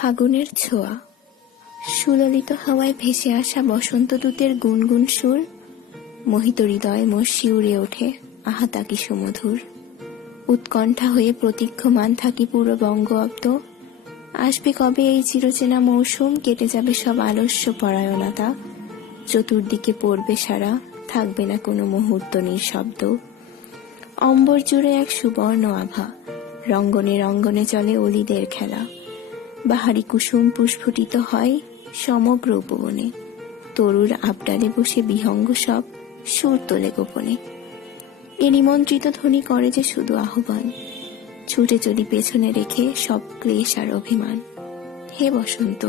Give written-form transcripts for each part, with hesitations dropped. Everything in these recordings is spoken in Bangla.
ফাগুনের ছোঁয়া, সুললিত হাওয়ায় ভেসে আসা বসন্ত দূতের গুনগুন সুর, মোহিত হৃদয় মোর শিউরে ওঠে, আহা তা কি সুমধুর। উৎকণ্ঠা হয়ে প্রতীক্ষমান থাকি পুরো বঙ্গ অব্দ, আসবে কবে এই চিরচেনা মৌসুম, কেটে যাবে সব আলস্য পরায়ণতা, চতুর্দিকে পড়বে সারা, থাকবে না কোনো মুহূর্ত নিঃশব্দ। অম্বর জুড়ে এক সুবর্ণ আভা, রঙ্গনে রঙ্গনে চলে অলিদের খেলা, বাহারি কুসুম পুষ্পটিত হয় সমগ্র উপবনে, তরুর আবডালে বসে বিহঙ্গ সব সুর তোলে গোপনে। এ নিমন্ত্রিত ধ্বনি করে যে শুধু আহ্বান, ছুটে চলি পেছনে রেখে সব ক্লেশ আর অভিমান। হে বসন্ত,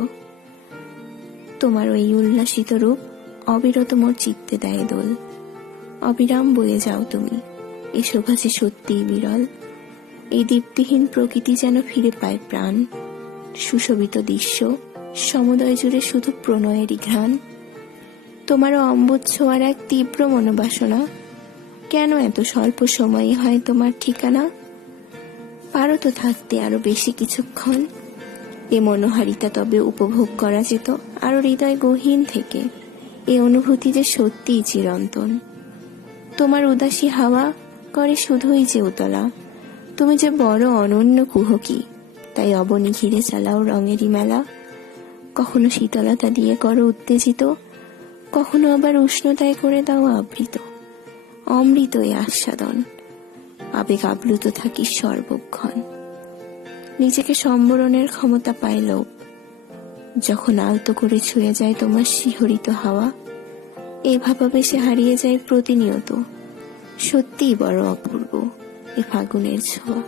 তোমার ওই উল্লাসিত রূপ অবিরত মোর চিত্তে দেয় দোল। অবিরাম বয়ে যাও তুমি, এ শোভা যে সত্যিই বিরল। এই দীপ্তিহীন প্রকৃতি যেন ফিরে পায় প্রাণ, সুশোভিত দৃশ্য সমুদয় জুড়ে শুধু প্রণয়েরই ঘ্রাণ। তোমারও অম্বুজ ছোঁয়ার এক তীব্র মনোবাসনা, কেন এত স্বল্প সময়ই হয় তোমার ঠিকানা? পারো তো থাকতে আরো বেশি কিছুক্ষণ, এ মনোহারিতা তবে উপভোগ করা যেত আরো হৃদয় গহীন থেকে, এ অনুভূতি যে সত্যিই চিরন্তন। তোমার উদাসী হাওয়া করে শুধুই যে উতলা, তুমি যে বড় অনন্য কুহকী, তাই অবনী ঘিরে চালাও রঙেরই মেলা। কখনো শীতলতা দিয়ে করো উত্তেজিত, কখনো আবার উষ্ণতায় করে দাও আবৃত। অমৃত এ আস্বাদন, আবেগ আপ্লুত থাকি সর্বক্ষণ। নিজেকে সম্বরণের ক্ষমতা পায় লোভ, যখন আলতো করে ছুঁয়ে যায় তোমার শিহরিত হাওয়া। এই ভাবাবেশে হারিয়ে যায় প্রতিনিয়ত, সত্যিই বড় অপূর্ব এ ফাগুনের ছোঁয়া।